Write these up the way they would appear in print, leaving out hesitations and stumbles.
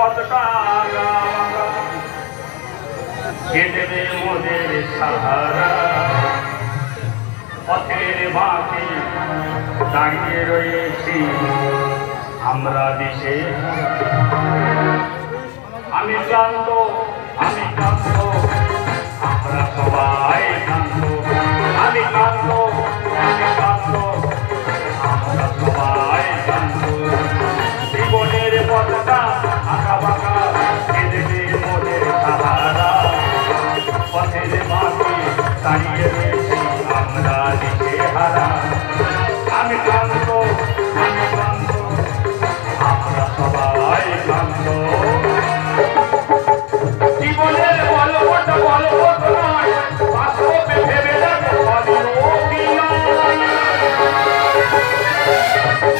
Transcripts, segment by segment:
পথটা কে দেবে মোদের সাহারা পথের বাঁকে দাঁড়িয়ে রয়েছি আমরা দেশে আমি ক্লান্ত আমরা সবাই ক্লান্ত আমি ক্লান্ত আমরা সবাই ক্লান্ত জীবনের পথটা আঁকা বাঁকা কেঁদে মোদের সাহারা পথের বাঁকে দাঁড়িয়ে রয়েছি আমরা দিশে হারা আমি ক্লান্ত আমরা সবাই ক্লান্ত জীবনের বলবটা নয় বাস্তবে ভেবে দেখো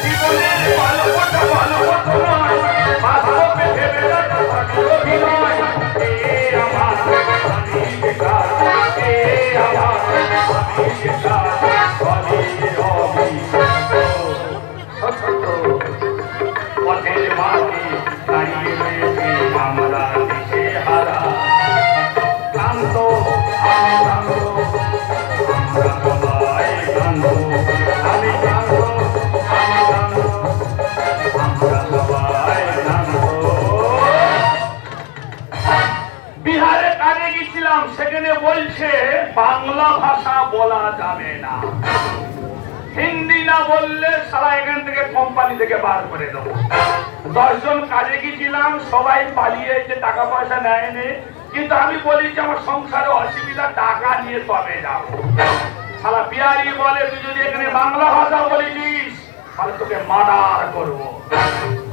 জীবনের বলবটা নয় বাস্তবে ভেবে দেখো অভিনয় আমার আমি বেকার পথের মাঝে দাঁড়িয়ে রয়েছে আমরা দেশে হারা ক্লান্ত আমরা সবাই ক্লান্ত আমি ক্লান্ত আমরা সবাই ক্লান্ত বিহারে কাজে গেছিলাম সেখানে বলছে বাংলা ভাষা বলা যাবে না হিন্দি না বললে সারা এখান থেকে কোম্পানি থেকে বার করে দেবো 10 জন কাজে গেছিলাম সবাই পালিয়ে এসে টাকা পয়সা নেয়নি কিন্তু আমি বলি যে আমার সংসারে অসুবিধা টাকা নিয়ে তবে যাবো সারা বিহারি বলে তুই যদি এখানে বাংলা ভাষা বলিস তাহলে তোকে মার্ডার করবো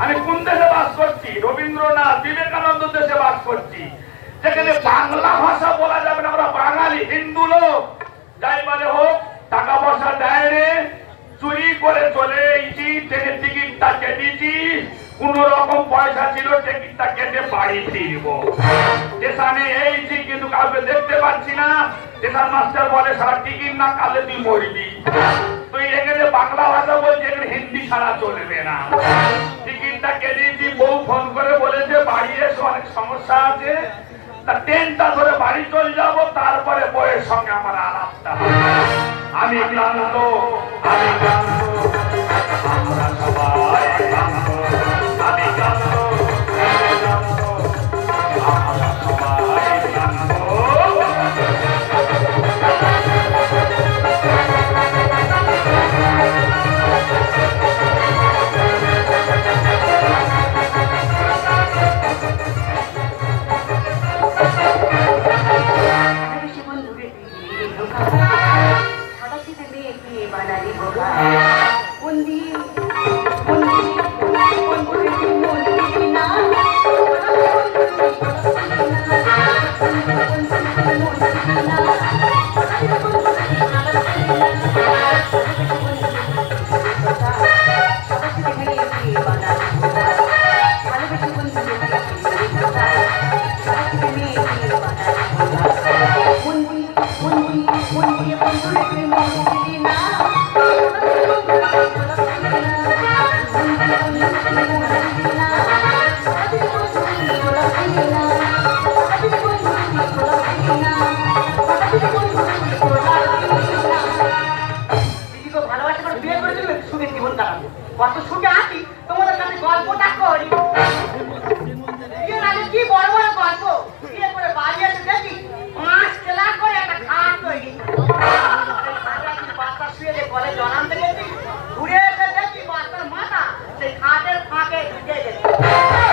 আমি কোন দেশে বাস করছি রবীন্দ্রনাথ বিবেকানন্দ দেশে বাস করছি যেখানে বাংলা ভাষা বলা যাবে না আমরা বাঙালি হিন্দু লোক যাই বলে হোক টাকা পয়সা দেয় রে চুরি করে চলে এসেছি ট্রেনের টিকিটটা কেটেছি কোন রকম পয়সা ছিল টিকিটটা কেটে বাড়ি ফিরব স্টেশনে এইছি কিন্তু কাউকে দেখতে পাচ্ছি না স্টেশন মাস্টার বলে সারা টিকিট না কালে তুই মরবি তুই এখানে বাংলা ভাষা বলছি এখানে হিন্দি ছাড়া চলবে না টিকিটটা কেটেছি বউ ফোন করে বলেছে বাড়ি এসে অনেক সমস্যা আছে ট্রেনটা ধরে বাড়ি চলে যাবো তারপরে বইয়ের সঙ্গে আমার আলাপটা আমি ক্লান্ত আমরা সবাই ক্লান্ত আমি ক্লান্ত আমরা সবাই ক্লান্ত কত সুখে আছি তোমাদের কাছে গল্পটা করি কি বড় বড় গল্প বিয়ে করে বাড়ি এসে দেখি 5 লাখ করে একটা খাট তৈরি বাচ্চা শুয়ে কলে জনাম দেখেছি ঘুরে এসে দেখি বাচ্চার মাথা সেই খাটের ফাঁকে ঢুকে গেছে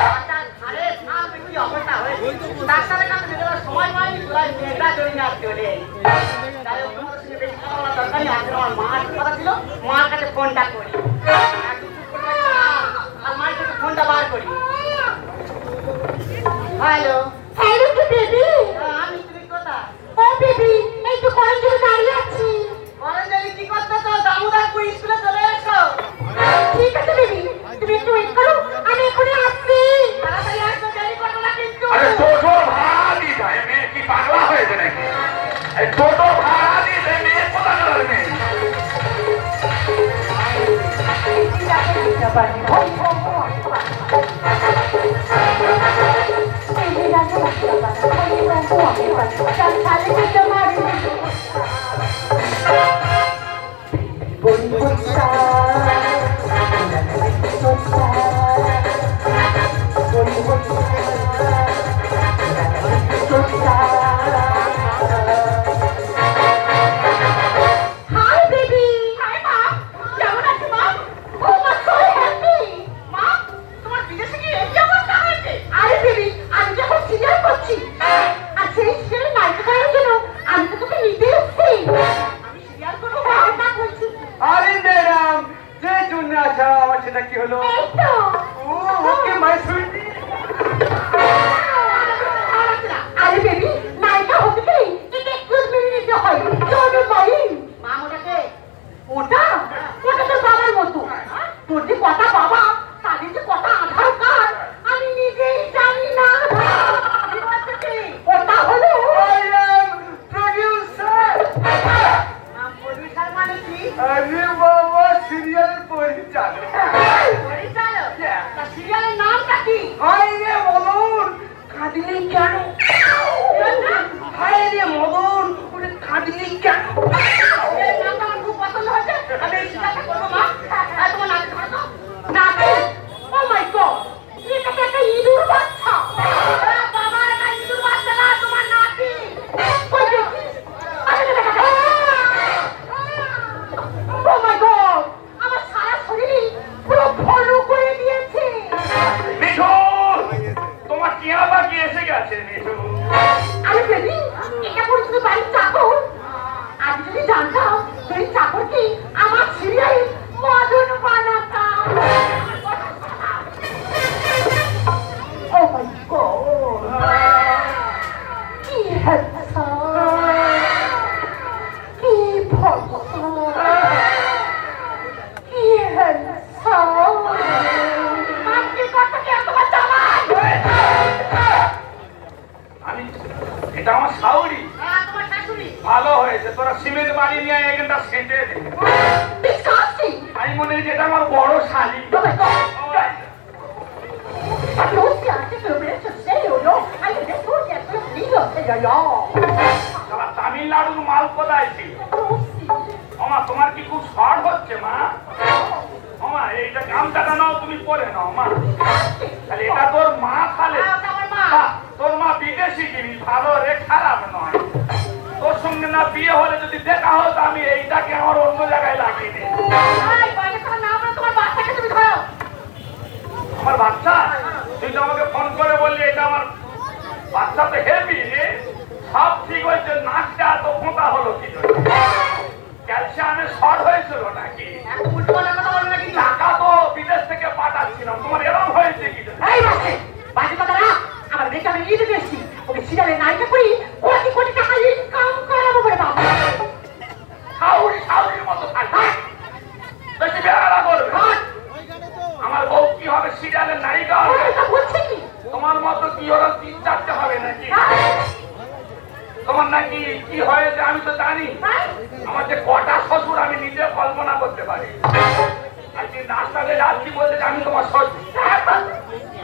বাচ্চার ঘাড়ে সামনে কি অবস্থা হয়েছে ডাক্তারের কাছে নিয়ে যাওয়ার সময় পাইনি প্রায় মেঘা জড়িয়ে আর চলে তাই তোমাদের সঙ্গে বেশি কথা বলার দরকার নেই আজকে আমার মার কথা ছিল মার কাছে ফোনটা করি ফোনটা বার করি হ্যালো হ্যালো কি বেবি আমি তুমি কোথা ও বেবি এই তো কলেজে দাঁড়িয়ে আছি কলেজে কি করতে তো দামোদরপুর স্কুলে চলে এসো ঠিক আছে বেবি তুমি একটু ওয়েট করো আমি এখনই আসছি তাড়াতাড়ি আসো দেরি করো না কিন্তু আরে টোটো ভাড়া দি যায় মেয়ে কি পাগলা হয়েছে নাকি এই টোটো ভাড়া দি যায় মেয়ে কোথা গেল মেয়ে ঠিক আছে চালে তোমার বন্ধু Hi baby. Hi mom. কেমন আছো মা? Oh my so happy. মা তোমার বিদেশে কি এই অবস্থা হয়েছে? আরে বেবি আমি যখন সিরিয়াল করছি আর সেই সিরিয়ালে নায়িকা করার জন্য আমি তো তোকে নিতে এসেছি আমি সিরিয়াল করবো হ্যাঁ তা বলছি আরে ম্যাডাম যে জন্য আসা আমার সেটা কি হলো এই তো ও ওকে মাই সুইটি আরে বেবি নায়িকা হতে গেলে এটা একটু মেনে নিতে হয় চলো বাড়ি মা ওটাকে ওটা ওটা তোর বাবার মতো তোর যে কটা বাবা তাদের যে কটা আধার কার্ড আমি নিজেই জানি না কি বলছে কি? ওটা হলো আই এম প্রোডিউসার মা প্রডিউসার মানে কি? আরে বাবা সিরিয়ালের পরিচালক পরিচালক? তা সিরিয়ালের নামটা কি? হাই রে মদন কাঁদিলি কেন হাই রে মদন ওরে কাঁদিলি কেন সিরিয়ালের নামটা আমার খুব পছন্দ হয়েছে। আমি এই সিরিয়ালটা করবো মা। আর তোমার নাচ ধরো তো। নাকি ও মাই গড এটা তো একটা ইঁদুর বাচ্চা বাবা এটা ইঁদুর বাচ্চা না, তোমার নাতি। ওই দেখি আরে ও মাই গড আমার সারা শরীর পুরো ফলো করে দিয়েছে মিঠু তোমার টিয়া বাকি এসে গেছে মিঠু আরে বেবি এটা পরিচিত বাড়ির চাকর আমি যদি জানতাম সেই চাকরকে আমার সিরিয়ালে মদন বানাতাম ও মাই গড কি হ্যান্ডসাম কি ভগবান কি হ্যান্ডসাম আপনি কত কে তোমার জামাই আমি এটা আমার শাউরি তোমার শাশুড়ি। ভালো হয়েছে তোরা সিমেন্ট বাড়ি নিয়ে এখানটা সেটে দে Disgusting! আমি মনে করি এটা আমার বড় শালি Oh my God! But no scientific evidence to say, you know, I can just go get some legal in your yard. শালা তামিলনাড়ুর মাল কোথায় ছিল আমা তোমার কি খুব শর্ট হচ্ছে মা আমা এইটা গামছাটা নাও তুমি পরে নাও মা তাহলে এটা তোর মা খালে ওটা আমার মা। বাহ, তোর মা বিদেশি জিনিস ভালো রে খারাপ নয় তোর সঙ্গে না বিয়ে হলে যদি দেখা হতো আমি এইটাকে আমার অন্য জায়গায় লাগিয়ে দিই এই, বাইরে তোমার নাম বলো, তোমার বাচ্চাকে তুমি ধরো। আমার বাচ্চা তুই তো আমাকে ফোন করে বললি এটা আমার বাচ্চা তো হেভি রে সব ঠিক হয়েছে নাকটা তো ফোঁটা হলো কি জন্য? ক্যালসিয়ামে শর্ট হয়েছিল নাকি এত উল্টোপাল্টা কথা বলবে না কিন্তু। টাকা তো বিদেশ থেকে পাঠাচ্ছিলাম তোমার এরকম হয়েছে কি জন্য? এই বাসে বাজে কথা না আমার দেখে আমি নিতে এসেছি ওকে সিরিয়ালে নায়িকা করি কোটি কোটি টাকা ইনকাম করাবো বলে বাবা শাউরির মতো থাকবে বেশি বেড়া করবে আমার বউ কি হবে সিরিয়ালের নায়িকা হবে এটা বলছে কি তোমার মতো কি ওরা 3-4টে হবে নাকি তোমার নাকি কি হয়েছে আমি তো জানি আমার যে কটা শ্বশুর আমি নিজে কল্পনা করতে পারি আজকে রাস্তাতে যাচ্ছি বলতে যে আমি তোমার শ্বশুর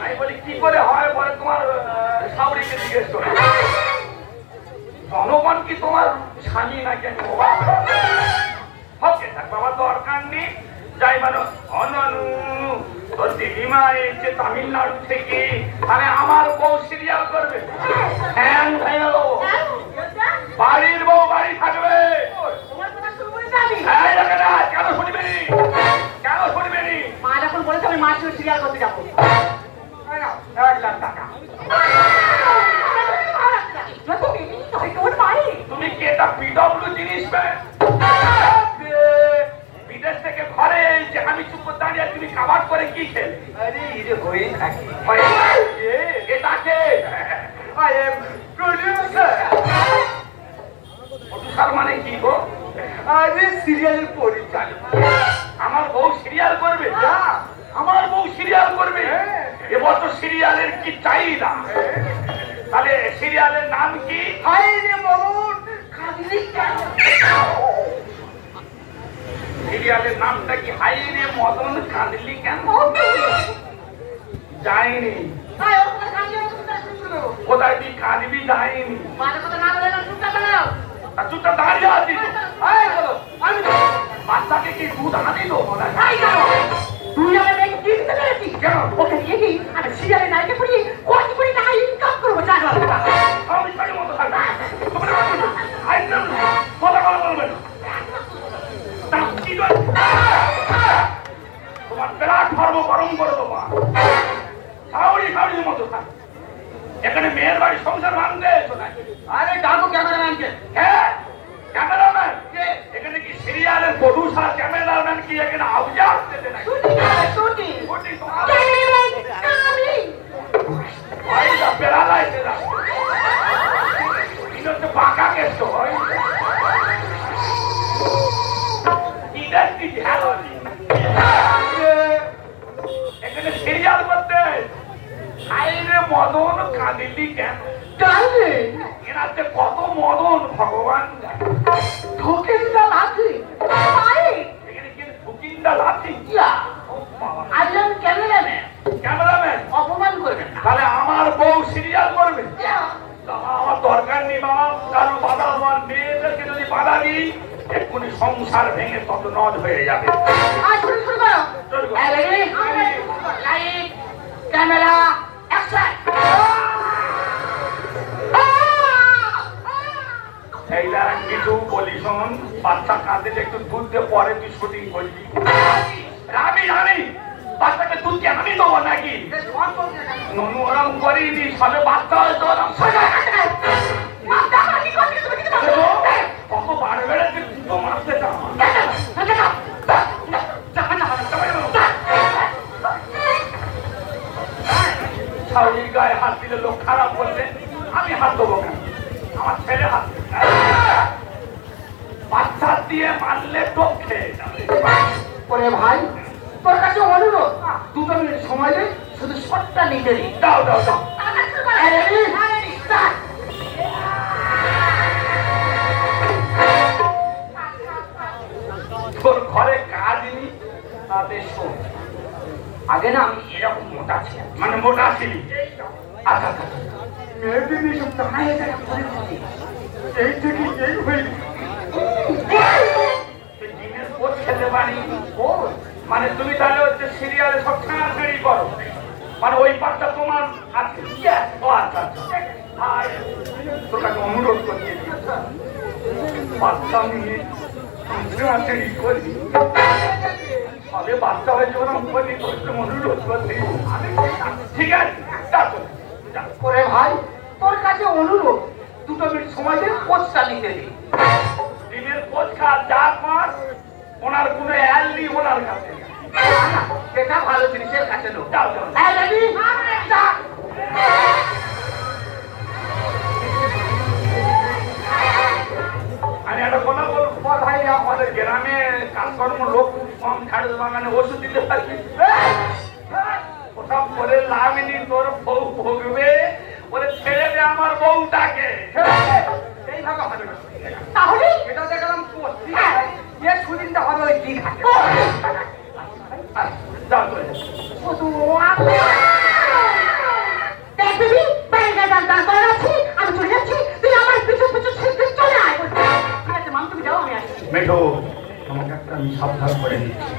আমি বলি কি করে হয় বলে তোমার শাউরিকে জিজ্ঞেস করে জনগণ কি তোমার স্বামী নাকি আমি অবাক ওকে থাক বাবা দরকার নেই যাই মানে অননু তোর দিদিমা এসে তামিলনাড়ু থেকে আরে আমার বউ সিরিয়াল করবে হ্যাঁ ভেঙে দেবো বাড়ির বউ বাড়ি থাকবে তোমার কথা শুনবো না আমি। হ্যাঁ দেখে না কেন শুনবে নি কেন শুনবে নি মা যখন বলেছে আমি মার সঙ্গে সিরিয়াল করতে যাবো। 1,00,000 টাকা যত বেবি তাই তোর বাড়ি তুমি কি এটা পিডব্লিউ জিনিস বিদেশ থেকে ঘরে এই যে আমি চুপ করে দাঁড়িয়ে তুমি কাবার করে কি খেলে আরে ইরে হয়ে থাকে এটাকে আই এম প্রোডিউসার প্রডিউসার মানে কি গো আরে সিরিয়ালের পরিচালক আমার বউ সিরিয়াল করবে আমার বউ সিরিয়াল করবে এবছর সিরিয়ালের কি চাহিদা তাহলে সিরিয়ালের নাম কি হাই রে মদন কাঁদিলি কেন সিরিয়ালের নামটা কি হাই রে মদন কাঁদলি কেন যায়নি তাই ওর কথা কান দিয়ে ওর কথা শুনতে করবো? কোথায় তুই কাঁদবি যাইনি বাজে কথা না বলে না, চুপচাপ দাঁড়াও। আর চুপটা দাঁড়িয়ে আছিস এই চলো, আমি তো বাচ্চাকে কি দুধ আনি তো মনে হয়? তাই কেন? তুই আমার মেয়েকে কি দিতে পেরেছিস? কেন? ওকে নিয়ে গিয়ে আমি সিরিয়ালে নায়িকা পড়িয়ে কোটি কোটি টাকা ইনকাম করবো, জানো? আমি তাকে মতো থাকবে তোমরা আইন না কথা বলা বলবেন তা কি করে তোমার বিরাট ধর্ম গরম করে তোমার সাউরি সাউরির মতো থাক এখানে মেয়ের বাড়ি সংসার ভাঙতে এসো নাকি? আরে ডাকো ক্যামেরাম্যানকে। হ্যাঁ ক্যামেরাম্যান কে? এখানে কি সিরিয়ালের প্রডিউসার ক্যামেরাম্যান কি এখানে আউজা আসতে নাকি? শুটিং হবে, শুটিং। ওটি তোমার আমি ভাইটা বেড়ালা এসে যাচ্ছে এটা হচ্ছে পাকা কেষ্ট হয় ইন্ডাস্ট্রি ঝাল এখানে সিরিয়াল করতে আইনে মদন কাঁদিলি কেন? ডার্লিং, এনাতে কত মদন ভগবান জানে। ঢোকেনটা লাথি। ভাই, এখানে কি ফুকিন্দা লাথি? ইয়া, ও বাবা, আজ আমি ক্যামেরাম্যান, ক্যামেরাম্যান অপমান করবেন না। তাহলে আমার বউ সিরিয়াল করবে ইয়া, আমার দরকার নেই বাবা কারণ বাধা আমার মেয়েদেরকে যদি বাধা দিই এক্ষুনি সংসার ভেঙে তত নদ হয়ে যাবে আজ শুরু শুরু করো। শুরু করো। Ready? Light, camera, action! এই দ্বারা কিছু বলি শোন বাচ্চা কাঁদলে একটু দুধ দিয়ে পরে তুই শুটিং করবি রাবি রাবি বাচ্চাকে দুধ কি আমি দেবো নাকি ননু ওরম করিনি সবে বাচ্চা হয়তো ওরম সোজা মাথা খালি করতে তুমি কিছু বলো না। কত বার বেড়েছে দুটো মারতে চাও ছাউলির গায়ে হাত দিলে লোক খারাপ বলবে আমি হাত দেবো কেন আমার ছেলে হাত দেবে। বাচ্চা দিয়ে মারলে টোপ খেয়ে যাবে ওরে ভাই, তোর কাছে অনুরোধ, 2 মিনিট সময় দে, শুধু শটটা নিতে দিই। দাও দাও দাও Ready? Start! তোর ঘরে কাজ নি তাতে শোন আগে না আমি এরকম মোটা ছিলাম মানে মোটা ছিলি আচ্ছা আচ্ছা মেয়েদের নিয়ে সব টানা হয়ে যায় ঘরে ঘরে। এই থেকে এই হয়ে তুই দিনের কোচ খেতে পারি মানে তুমি তাহলে হচ্ছে সিরিয়ালে সব ছাড়াছাড়ি করো মানে ওই পাঠটা তোমার আছে ও আচ্ছা আচ্ছা আর তোর কাছে অনুরোধ করছি বাচ্চা নিয়ে ছাড়াছাড়ি করি তবে বাচ্চা হয়েছে ওরকম করি করতে অনুরোধ করছি ঠিক আছে যাও, যাও। ওরে ভাই, তোর কাছে অনুরোধ, 2 মিনিট সময় দে, কোচটা নিতে দিই। ডিমের কোচ খা যা মার ওনার কোনো অ্যাল নেই ওনার কাছে সেটা ভালো জিনিসের কাছে লো। যাও যাও Ready? Start! আমি একটা কথা বলবো ভাই আমাদের গ্রামে কাজকর্ম লোক কম ছাড়ে বাগানে ওষুধ দিতে পারবি ওসব করে লাভ নেই তোর বউ ভোগবে ওরে ছেড়ে দে আমার বউটাকে এইভাবে হবে না। তাহলে এটা দেখলাম পোস্ট, ঠিক আছে? এর শুটিংটা হবে ওই দীঘাতে। যাও চলে যাও। শুধু দেখ দিদি, বাইরে দাঁড় করে আছি, আমি চলে যাচ্ছি, তুই আমার পিছু পিছু ছিটকে চলে আয়। ঠিক আছে মাম, তুমি যাও, আমি আসছি। মেঠো তোমাকে একটা আমি সাবধান করে দিচ্ছি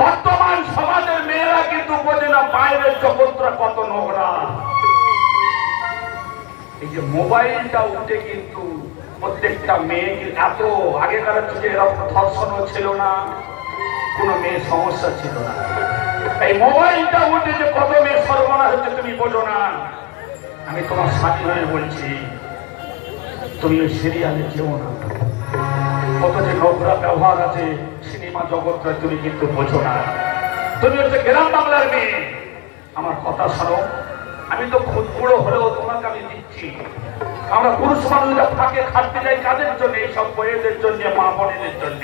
বর্তমান সমাজের মেয়েরা কিন্তু বোঝে না বাইরের জগৎটা কত নোংরা এই যে মোবাইলটা উঠে কিন্তু প্রত্যেকটা মেয়েকে এত আগেকার যুগে এরকম ধর্ষণও ছিল না কোনো মেয়ে সমস্যা ছিল না এই মোবাইলটা উঠে যে কত মেয়ে সর্বনাশ হচ্ছে তুমি বোঝো না আমি তোমার সাথী হয়ে বলছি তুমি ওই সিরিয়ালে যেও না কত যে নোংরা ব্যবহার আছে সিনেমা জগৎটা তুমি কিন্তু বোঝো না তুমি হচ্ছে গ্রাম বাংলার মেয়ে আমার কথা শোনো আমি তো খুব বুড়ো হলেও তোমাকে আমি দিচ্ছি আমরা পুরুষ মানুষরা ফাঁকে খাটতে যাই কাদের জন্য এইসব বইয়েদের জন্য মা বোনেদের জন্য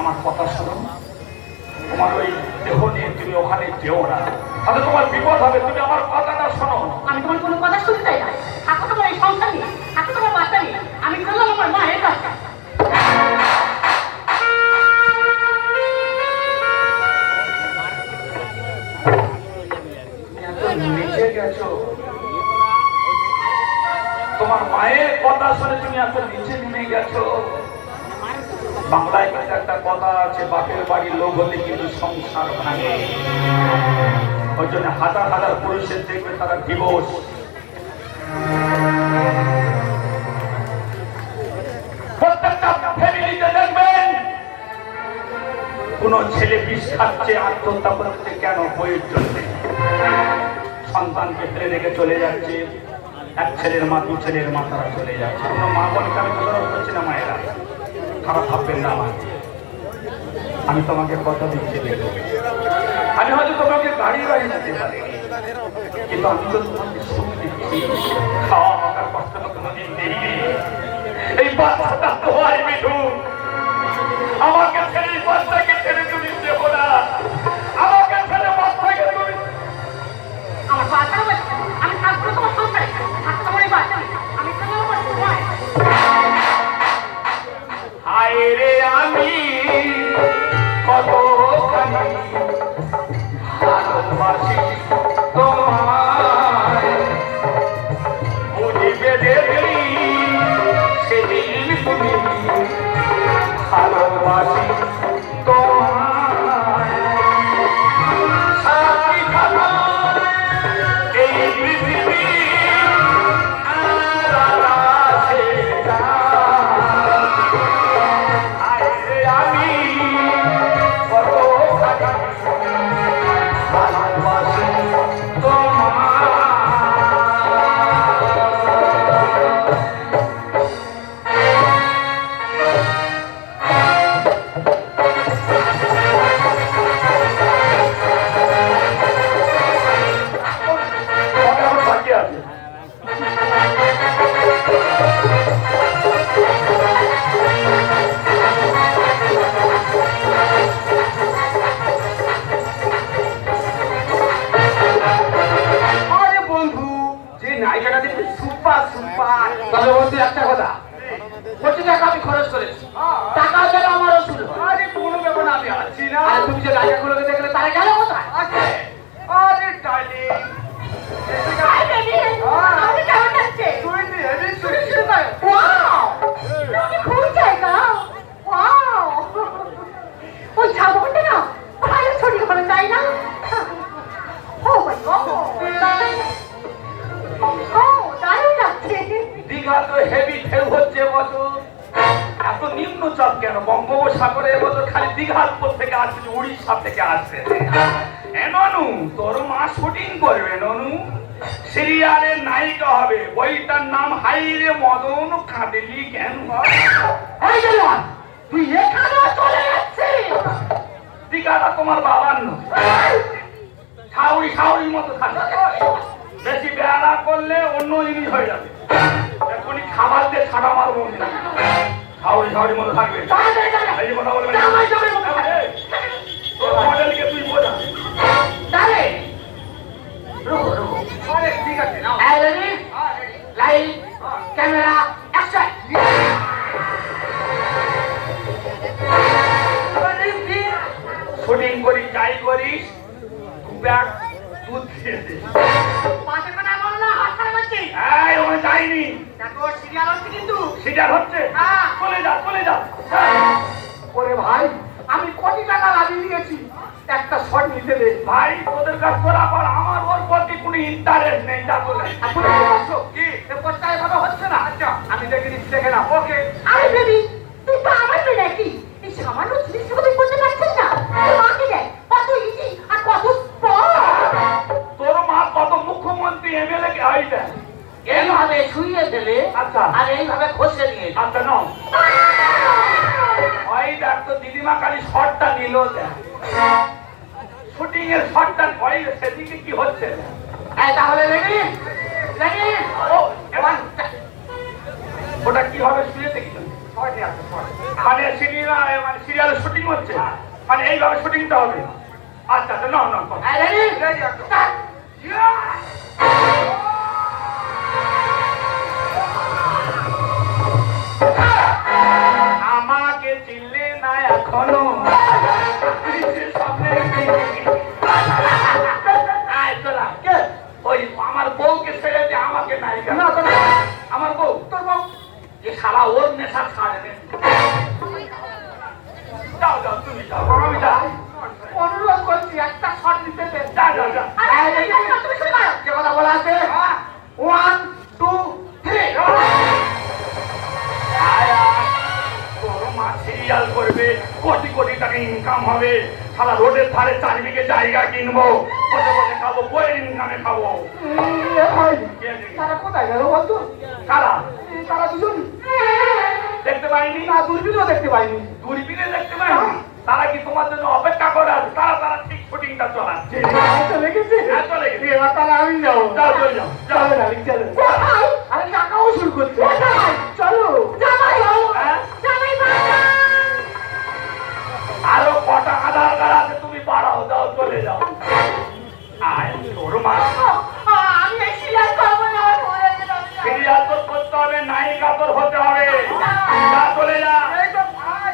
আমার কথা শোনো তোমার ওই দেহ নিয়ে তুমি ওখানে যেও না তাহলে তোমার বিপদ হবে তুমি আমার কথাটা শোনো আমি তোমার কোনো কথা শুনতে চাই না। থাকো তোমার এই সংসার নিয়ে, থাকো তোমার বাচ্চা নিয়ে, আমি করলাম আমার মায়ের কাছে। এত নিচে গেছো তোমার মায়ের কথা শুনে তুমি এত নিচে নেমে গেছো। বাংলায় কিন্তু একটা কথা আছে, বাপের বাড়ির লোক হলে কিন্তু সংসার ভাঙে। ওই জন্য হাজার হাজার পুরুষের দেখবে তারা ডিভোর্স। প্রত্যেকটা ফ্যামিলিতে দেখবেন কোন ছেলে বিষ খাচ্ছে, আত্মহত্যা করছে, কেন? বইয়ের জন্য। সন্তানকে ফেলে রেখে চলে যাচ্ছে, এক ছেলের মা, দু ছেলের মা তারা চলে যাচ্ছে। কোনো মা বোনকে আমি তদারক করছি না, মায়েরা খারাপ ভাববেন না। আমি তোমাকে কথা দিচ্ছি, দেখো আমি হয়তো তোমাকে গাড়ি বাড়ি দিতে পারি, কিন্তু আমি তো তোমাকে সুখ দিচ্ছি। খাওয়া মাথার কষ্ট কোনোদিন দেইনি। এই বাচ্চাটা তো হয় মিঠু, আমাকে ছেড়ে এই বাচ্চাকে ছেড়ে তুমি দেবো না। আমাকে ছেড়ে বাচ্চাকে তুমি আমার বাচ্চারা বলছে আমি থাকবো না তোমার সংসারে, থাকতে তোমার এই বাচ্চা আমি কেন বলছি নয়। হায় রে আমি কতখানি ভালোবাসি তোমায়, বুঝিবে দেখলি সেদিন তুমি ভালোবাসি তোমায়। সাথী থাকো এই পৃথিবী আর আকাশে যায়। আরে আমি কতখানি ভালোবাসি তোমায়। বাকি আছে। আরে বন্ধু, যে নায়িকাটা দেখতে সুপার সুপার। তবে বন্ধু একটা কথা, কোটি টাকা আমি খরচ করেছি, টাকা যেন আমার ওষুধ হয়। আরে কোনো ব্যাপার না, আমি আছি না। আরে তুমি যে নায়িকাগুলোকে দেখলে তারা গেল কোথায়? আছে। আরে ডার্লিং, হাই বেবি, আমি কেমন লাগছে? তুই হেভি শুরু কর। ওয়াও, কি খুব জায়গা। ওয়াও, ওই ঝাড়খণ্ডে না ভালো ছবি হলো, তাই না? ও মাই গড, ও দারুণ লাগছে। দীঘা তো হেভি ঢেউ হচ্ছে এবছর। এত নিম্নচাপ কেন? বঙ্গোপসাগরে এবছর খালি দীঘার উপর থেকে আসছে, উড়িষ্যা থেকে আসছে। এ ননু, তোর মা শুটিং করবে ননু, সিরিয়ালের নায়িকা হবে। বইটার নাম হাইরে মদন কাঁদেলি কেন? এই যে লন, তুই এখানেও চলে যাচ্ছিস? দীঘাটা তোমার বাবার নয়, সাউরি সাউরির মতো থাকবে। বেশি বেড়া করলে অন্য জিনিস হয়ে যাবে। এখনই খাবার দিয়ে ছাড়া মারবো না, সাউরি সাউরির মতো থাকবে। এই যে কথা বলবে তোর মডেলকে তুই বোঝা। তাহলে রুকো রুকো। আরে ঠিক আছে নাও। এই ready, light, camera, action. Shooting করি যাই করিস, দু ব্যাগ দুধ খেয়ে দে। পাশে কথা বলো না, হাতটা মারছি। এই ওখানে যাইনি, দেখো সিরিয়াল হচ্ছে কিন্তু। সিটার হচ্ছে। হ্যাঁ। চলে যা চলে যা। ওরে ভাই, আমি কোটি টাকা লাগিয়ে দিয়েছি, একটা শট নিতে দে। ভাই তোদের কাজ করা পর আমার ওর প্রতি কোনো ইন্টারেস্ট নেই, যা বলে। আপনি কি করছো? কি এ পোস্টার এভাবে হচ্ছে না? আচ্ছা আমি দেখে দিচ্ছি, দেখে না। ওকে। আরে বেবি, তুই তো আমার মেয়ে নাকি? এই সামান্য জিনিসগুলো তুই করতে পারছিস না? তোর মাকে দেখ, কত ইজি আর কত স্পট। তোর মা কত মুখ্যমন্ত্রী এমএলএ কে হয় দেয়। এইভাবে শুইয়ে দিলে আচ্ছা আর এইভাবে খসে দিয়ে আচ্ছা নাও। ওই দেখ তো দিদিমা কালী শটটা নিল, দেখ শুটিং এর শটটা। ওই সেদিকে কি হচ্ছে? তাহলে রেডি রেডি ও এবার ওটা কিভাবে শুয়ে দেখি শট আছে, শট। মানে সিরিয়াল, মানে সিরিয়ালের শুটিং হচ্ছে, মানে এইভাবে শুটিংটা হবে। আচ্ছা আচ্ছা নাও নাও। রেডি রেডি আছে। আমাকে চিনলে না এখনো, সামনে ওই আমার বউকে ছেড়ে দিয়ে আমাকে নায়িকা। না তো না। আমার সারা ওর নেশা ছাড়বে। যাও যাও তুমি যাও, আমি যাই। অনুরোধ করছি একটা শট দিতে দে। যা যা যা। তুমি শুনে পারো যে কথা বলা আছে 1 2 3 তোর মা সিরিয়াল করবে, কোটি কোটি টাকা ইনকাম হবে, সারা রোডের ধারে 4 বিঘে জায়গা কিনবো, বসে বসে খাবো, বইয়ের ইনকামে খাবো। তারা কোথায় গেল বলতো? কারা তারা দুজন দেখতে পাইনি? না দূরবীনও দেখতে পাইনি। দূরবীনে দেখতে পাইনি? তারা কি তোমার জন্য অপেক্ষা করে আছে? তারা তারা ঠিক শুটিংটা চলাচ্ছে। চলে গেছে। হ্যাঁ, চলে গেছে। এবার তাহলে আমি যাবো। যাও চলে যাও যাও। চলো ডার্লিং চলো। কোথায় আরে টাকাও শুরু করছে। কোথায়? চলো। জামাই হ্যাঁ? জামাই বাবা আরো কটা আধার কার্ড আছে, তুমি বাড়াও, যাও চলে যাও। আয় তোর মা আমি এই সিরিয়াল করবো না, আমার ভুল হয়ে গেছে, আমি যাবো। সিরিয়াল তোর করতে হবে, নায়িকা তোর হতে হবে। যা চলে যা। এই তো ভাই।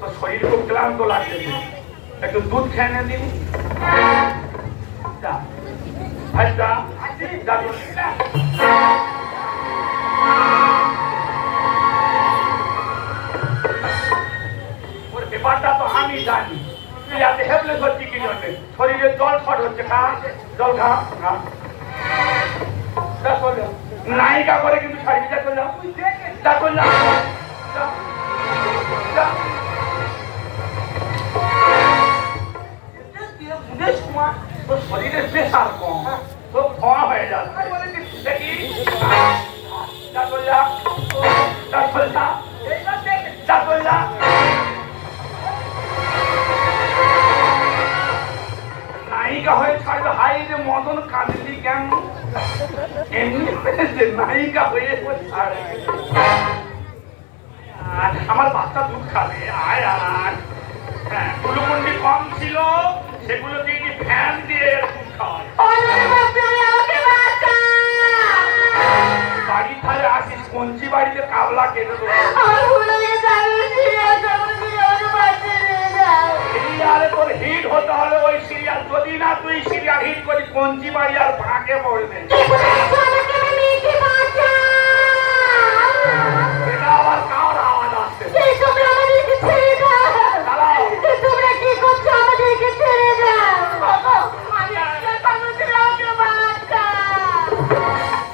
তোর শরীর খুব ক্লান্ত লাগছে, একটু দুধ খেয়ে নে দিন। যা ভাই যা, যা চলে যা। ওর ব্যাপারটা তো আমি জানি, তুই এত হেল্পলেস হচ্ছি কি জন্য? শরীরে জল শর্ট হচ্ছে, খা জল খা খা। যা চলে যাও। নায়িকা করে কিন্তু শাড়ি যা চলে যাও, যা চলে যাও। যা, যা। তোর শরীরে প্রেশার কম, তোর ধোঁয়া হয়ে যাচ্ছে। দেখি যা চলে যা, যা চলে যা, যা চলে যা। নায়িকা হয়ে ছাড়বে, হাই রে মদন কাঁদলি কেন? এমনি হয়েছে নায়িকা হয়ে ছাড়বে। আমার বাচ্চা দুধ খাবে, আয় আয়। হ্যাঁ, গ্লুকন্ডি কম ছিল, সেগুলো দিয়ে ফ্যান দিয়ে দুধ খাওয়ায়। বাড়ি ধারে আসিস, কঞ্চি বাড়িতে কাবলা কেটে দেবো। সিরিয়ালে তোর হিট হতে হবে, ওই সিরিয়াল যদি না তুই সিরিয়াল হিট করি, কঞ্চি বাড়ি আর ভাগে পড়বে। এটা আবার কার আওয়াজ আসছে? দাঁড়াও।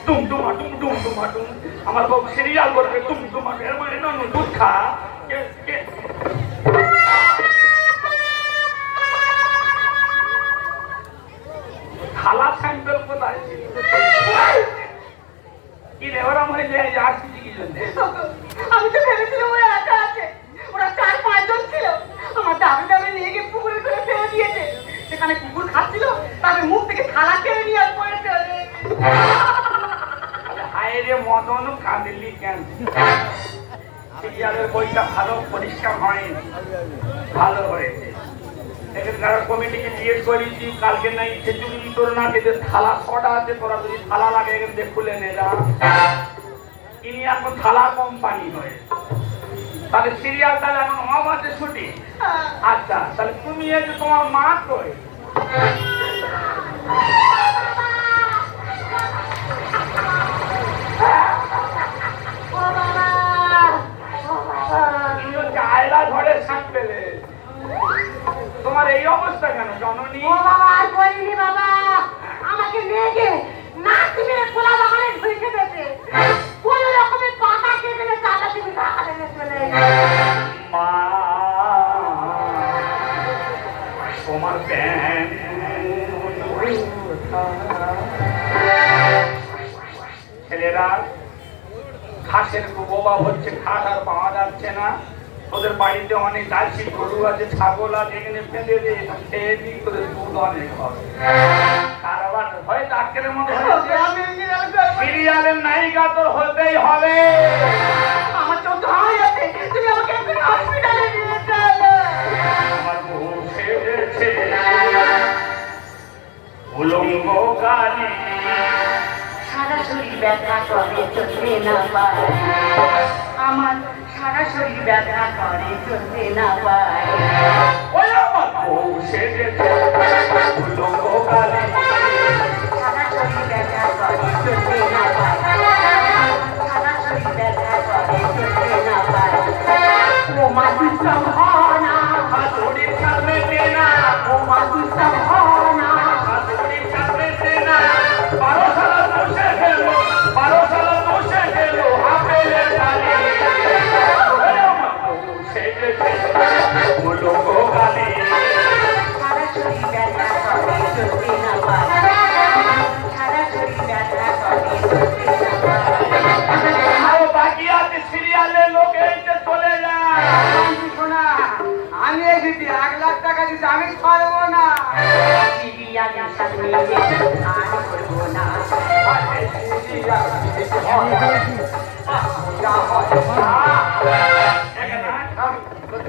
টুমটুমা টুম টুমটুমা টুম। আমার বউ সিরিয়াল করবে, টুমটুমা এর মানে না দুধ খা। থালা স্যাম্পেল কোথায় ছিল? কি রে ওরা মনে যায় আসছি কি জন্য? আমি তো ভেবেছিলাম ওরা একা আছে, ওরা 4-5 জন ছিল। আমার দাবি দাবি নিয়ে গিয়ে পুকুরে করে ফেলে দিয়েছে। সেখানে কুকুর খাচ্ছিল, তাদের মুখ থেকে থালা কেড়ে নিয়ে আর পড়ে চলে। হায় রে মদন কাঁদলি কেন? সিরিয়ালের বইটা ভালো পরিষ্কার হয়নি, ভালো হয়েছে। এখানকার কমিটিকে জিজ্ঞেস করেছি, কালকে নাই খিচুড়ি তোর না খেতে থালা ছটা আছে, তোরা যদি থালা লাগে এখান থেকে খুলে নে যা। ইনি এখন থালা কোম্পানি হয়ে, তাহলে সিরিয়াল তাহলে এখন আমাকে ছুটি। আচ্ছা তাহলে তুমি এই যে তোমার মা কই? তুমি হচ্ছে আয়লা ঝড়ে শাক পেলে, তোমার এই অবস্থা কেন জননী? ও বাবা, আর বলিনি বাবা, আমাকে নিয়ে গিয়ে নাচ মেরে খোলা বাগানে ঢুকে দিয়েছে। কোন রকমের পাতা কেটে চালা তুমি ঢাকা দিয়ে চলে মা তোমার ব্যান ছেলেরা ঘাসের খুব অভাব হচ্ছে, ঘাস আর পাওয়া যাচ্ছে না। ওদের বাড়িতে অনেক জার্সি গরু আছে, ছাগল আছে, এখানে ফেলে দিয়ে খেয়ে দিই, তোদের দুধ অনেক হবে। কারবার হয়তো আজকের মতো হয়েছে। সিরিয়ালের নায়িকা তোর হতেই হবে। আমার চোখ ধোয়া যাচ্ছে, তুমি আমাকে এক্ষুনি হসপিটালে নিয়ে চলো। আমার বউ সেজেছে উলঙ্গ কালী, সারা শরীর ব্যথা করে চলতে না পারে, আমার সারা শরীর ব্যথা করে চলতে না পারে। ওই আমার বউ সেজেছে উলঙ্গ কালী। আরো বাকি আছে সিরিয়ালের লোক এই যে চলে যায়। শোনা, আমি এই দিদি 1,00,000 টাকা দিতে আমি ছাড়বো না। সিরিয়ালের সাথে আর করবো না।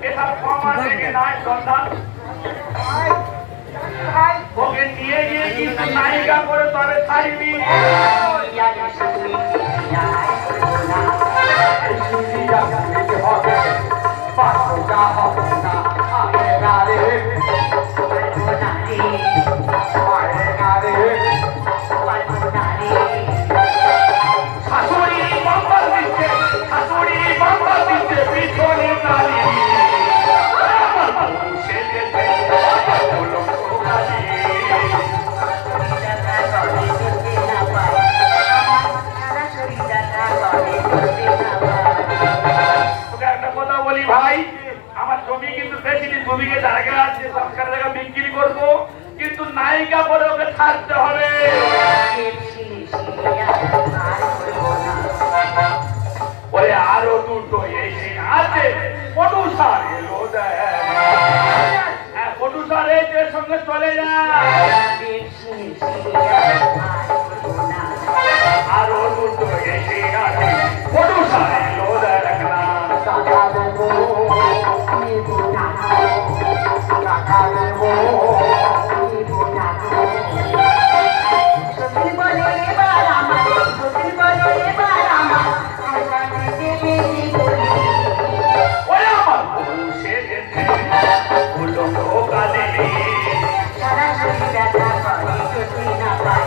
এসব ক্ষমা দেখে নয় সন্তান, ওকে নিয়ে গিয়ে কিন্তু নায়িকা করে তবে ছাড়বি। সিরিয়ালের সাথে আর করবো না। পারবো না রে, পারবো না রে। শাশুড়ি বাম্পার দিচ্ছে, শাশুড়ি বাম্পার দিচ্ছে, পিছনে দাঁড়িয়ে আমার বউ সেজেছে, হলো সোনালি। দেখা করে যেতে না পাই, আমার সরাসরি দেখা করে যেতে না পাই। তোকে একটা কথা বলি ভাই, আমার জমি কিন্তু বেশি দিন, জমিকে জায়গা আছে, সরকার জায়গা বিক্রি করবো, কিন্তু নায়িকা বলে ওকে ছাড়তে হবে। ওরে আরো দুটো এসে আছে, প্রডিউসার এলো দেখ। হ্যাঁ, প্রডিউসার এর সঙ্গে চলে যায়। আরো দুটো এসে আছে, প্রডিউসার এলো দেখ না। ওরে আমার বউ সেজেছে, হলো সোনালি। সরাসরি দেখা করে যেতে না পাই,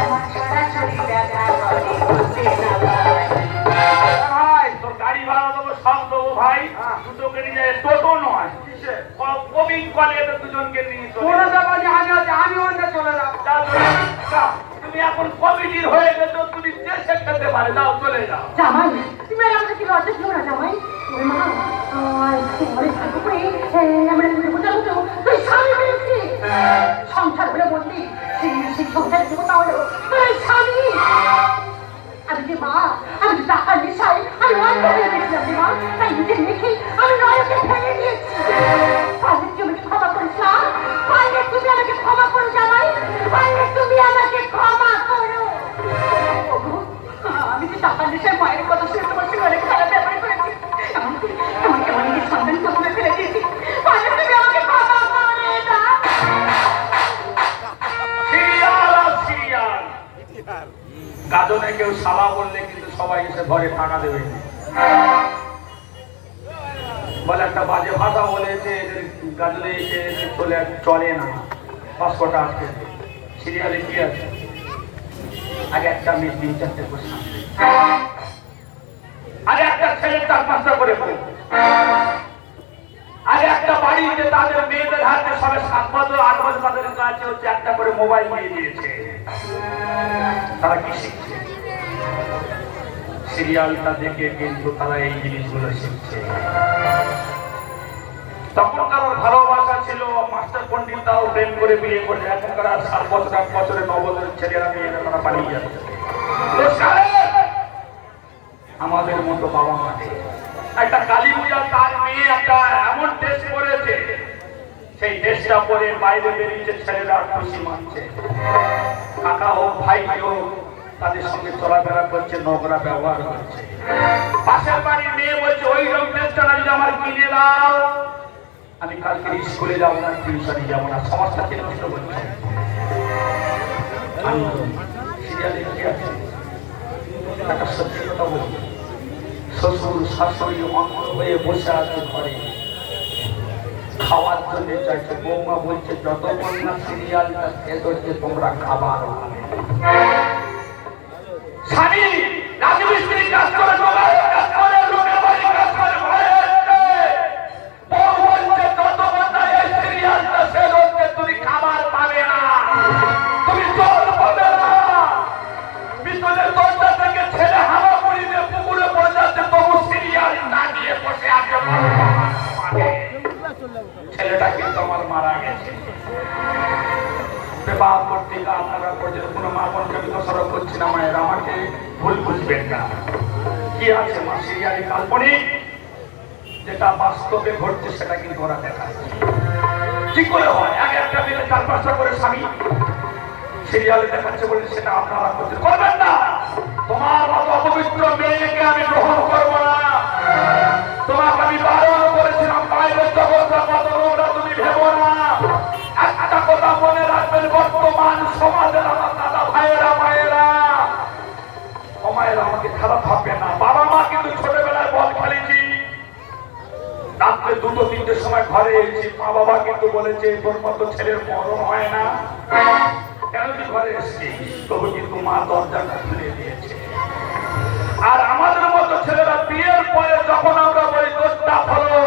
আমার সরাসরি দেখা করে যেতে না পাই। ভাই, তোর গাড়ি ভাড়া দেবো, সব দেবো ভাই। দুটোকে নিয়ে যায়, টোটো নয়, কবিং কলে এদের দুজনকে নিয়ে চলে কোনো যায়। ব্যাপার নেই, আমি আছি, আমি অন্য চলে যাব। যাও, চলে যাও। তুমি এখন কমিটির হয়ে গেছো, তুমি দেশে খেতে পারে, যাও চলে যাও। জামাই তুমি আর আমাকে কি লজ্জা ছিল না জামাই? ওরে মা, ঘরে থাকো করে আমরা বোঝা হতো তুই স্বামী হয়েছি, সংসার বলে বললি সেই সংসার দেবতা হলো তুই স্বামী। আমি যে মা, আমি যে টাকার নেশায় আমি অন্ধ হয়ে গেছিলাম রে মা, তাই নিজের মেয়েকে আমি নরকে ফেলে দিয়েছি। পারলে তুমি আমাকে ক্ষমা করিস না, পারলে তুমি আমাকে ক্ষমা করো জামাই, পারলে তুমি আমাকে ক্ষমা করো। ওগো, আমি যে টাকার নেশায় মায়ের কথা শুনে তোমার সঙ্গে অনেক খারাপ ব্যাপার করেছি, এমনকি আমার নিজের সন্তানকে ওখানে ফেলে দিয়েছি, পারলে তুমি আমাকে ক্ষমা করে দাও। সিরিয়াল আর সিরিয়াল। গাজনে কেউ সালা বললে কিন্তু সবাই এসে ঘরে টাকা দেবে। বলে একটা বাজে ভাষা বলেছে, এদের গাজনে এসে চলে না, 500 টাকা আছে। সিরিয়ালে কি আছে? আগে একটা মেয়ে 3-4টে করে সামনে, আগে একটা ছেলে 4-5টা করে বউ, আগে একটা বাড়িতে তাদের মেয়েদের হাতে সবে 7 বছর 8 বছর তাদের কাছে হচ্ছে একটা করে মোবাইল দিয়ে দিয়েছে। তারা কি শিখছে? সিরিয়ালটা দেখে কিন্তু তারা এই জিনিসগুলো শিখছে। তখনকার ভালোবাসা ছিল, মাস্টার পণ্ডিত তাও প্রেম করে বিয়ে করে, এখনকার 7 বছর 8 বছরের 9 বছরের ছেলেরা মেয়েরা তারা পালিয়ে যাচ্ছে। তো সাহেব, আমাদের মতো বাবা মা একটা কালী পূজা, তার মেয়ে একটা এমন ড্রেস পরেছে, সেই ড্রেসটা পরে বাইরে বেরিয়েছে, ছেলেরা খুশি মানছে। কাকা হোক ভাই হোক, তাদের সঙ্গে চলাফেরা করছে, নোংরা ব্যবহার করছে। পাশের বাড়ির মেয়ে বলছে, ওই রকম ড্রেসটা না যদি আমার কিনে দাও, আমি কালকে স্কুলে যাবো না, টিউশনে যাবো না, সমাজটাকে নষ্ট করছে। আমি সিরিয়ালে কি আছে একটা সত্যি কথা বলি, শ্বশুর শাশুড়ি অন্ধ হয়ে বসে আছে ঘরে, খাওয়ার জন্য চাইছে। বৌমা বলছে, যতক্ষণ না সিরিয়ালটা শেষ হচ্ছে তোমরা খাবার হবে। স্বামী রাজমিস্ত্রি কাজ করে, কাজ করে, লোকের বাড়ি কাজ করে, ঘরে এসে বউ বলছে, যতক্ষণ না এই সিরিয়ালটা শেষ হচ্ছে তুমি খাবার পাবে না, তুমি জল পাবে না। পিছনের দরজা থেকে ছেলে হামাগুড়ি দিয়ে পুকুরে পড়ে যাচ্ছে, তবু সিরিয়াল না দিয়ে বসে আছে। ছেলেটা কিন্তু আমার মারা গেছে। বিবাহ পত্রিকা আপনারা করছেন, কোনো মা বোনকে আমি দোষারোপ করছি না, মায়ের আমাকে ভুল বুঝবেন না। কি আছে মা, সিরিয়ালি কাল্পনিক, যেটা বাস্তবে ঘটছে সেটা কিন্তু ওরা দেখাচ্ছে। কি করে হয়, এক একটা দিনে 4-5টা করে স্বামী সিরিয়ালে দেখাচ্ছে বলে সেটা আপনারা করছেন, করবেন না। তোমার মতো অপবিত্র মেয়েকে আমি গ্রহণ করবো না। তোমাকে আমি বারণ করেছিলাম, বাইরের জগৎটা কত নোংরা তুমি ভেবো না। একটা কথা মনে রাখবেন, বর্তমান সমাজের আমার দাদা ভাইয়েরা মায়েরা, ও মায়েরা আমাকে খারাপ ভাববে না। বাবা মা কিন্তু ছোটবেলায় বল খেলেছি, রাত্রে 2-3টের সময় ঘরে এসেছি, মা বাবা কিন্তু বলেছে তোর মতো ছেলের মরণ হয় না। কেন তুই ঘরে এসেছি? তবু কিন্তু মা দরজাটা খুলে দিয়েছে। আর আমাদের মতো ছেলেরা বিয়ের পরে যখন আমরা বলি দোষটা হলো,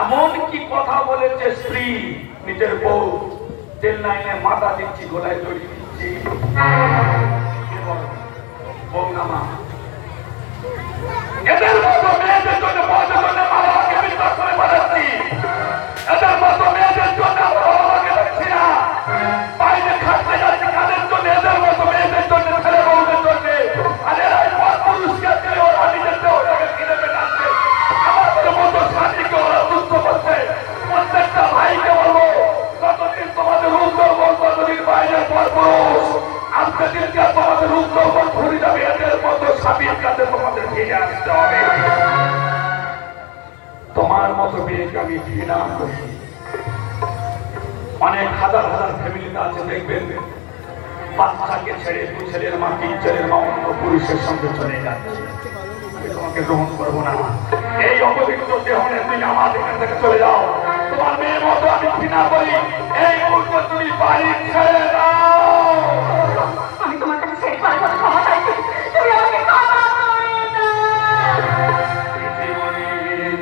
এমন কি কথা বলেছে স্ত্রী নিজের বউ, তেল লাইনে মাথা দিচ্ছি, গোলায় দড়ি দিচ্ছি, বউ না মা। এদের মতো মেয়েদের জন্য বউদের জন্য মা বাবাকে বিশ্বাস করে বাড়াচ্ছি। এদের মতো মেয়েদের জন্য আমরা বাবাকে দেখছি না। বাইরে খাটতে যাচ্ছি কাদের জন্য? এদের মতো মেয়েদের জন্য, ছেলে বউদের জন্য। আর এরাই পুরুষকে দিয়ে ওরা নিজের দেহটাকে কিনে পেটাচ্ছে। আমাদের মতো স্বামীকে ওরা তুচ্ছ করছে। প্রত্যেকটা ভাইকে বলবো, যতদিন তোমাদের রূপ দুর্বল, ততদিন বাইরের পরপুরুষ। আজকে দিনকে তোমাদের রূপ দুর্বল ঘুরে যাবে। এদের মতো স্বামীর কাছে তোমাদের ফিরে আসতে হবে। তোমার মতো মেয়েকে আমি ঘৃণা করি। অনেক হাজার হাজার ফ্যামিলিতে আছে, দেখবেন বাচ্চাকে ছেড়ে দু ছেলের মা, 3 ছেলের মা অন্য পুরুষের সঙ্গে চলে যাচ্ছে। আমি তোমাকে গ্রহণ করবো না। এই অপবিত্র দেহ নিয়ে তুমি আমার এখান থেকে চলে যাও। তোমার মেয়ের মতো আমি ঘৃণা করি। এই মুহূর্তে তুমি বাড়ি ছেড়ে দাও। আমি তোমার কাছে শেষবারের মতো ক্ষমা চাইছি, তুমি আমাকে ক্ষমা করে দাও। জীবনে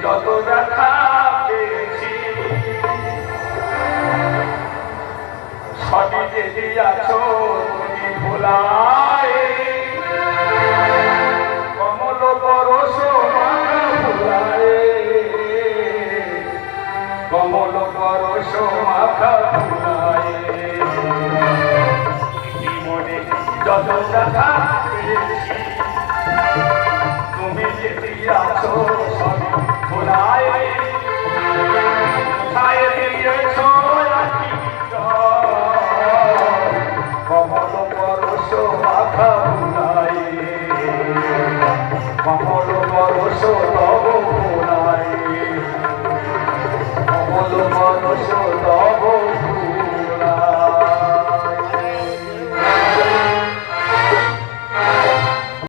যত ব্যথা পেয়েছি, সবই যে দিয়াছ তুমি ভোলায়। কমল পরশ মাখা ভোলায়, কমল পরশ মাখা ভোলায়। জীবনে যত ব্যথা পেয়েছি, তুমি যে দিয়াছ সবই ভোলায়।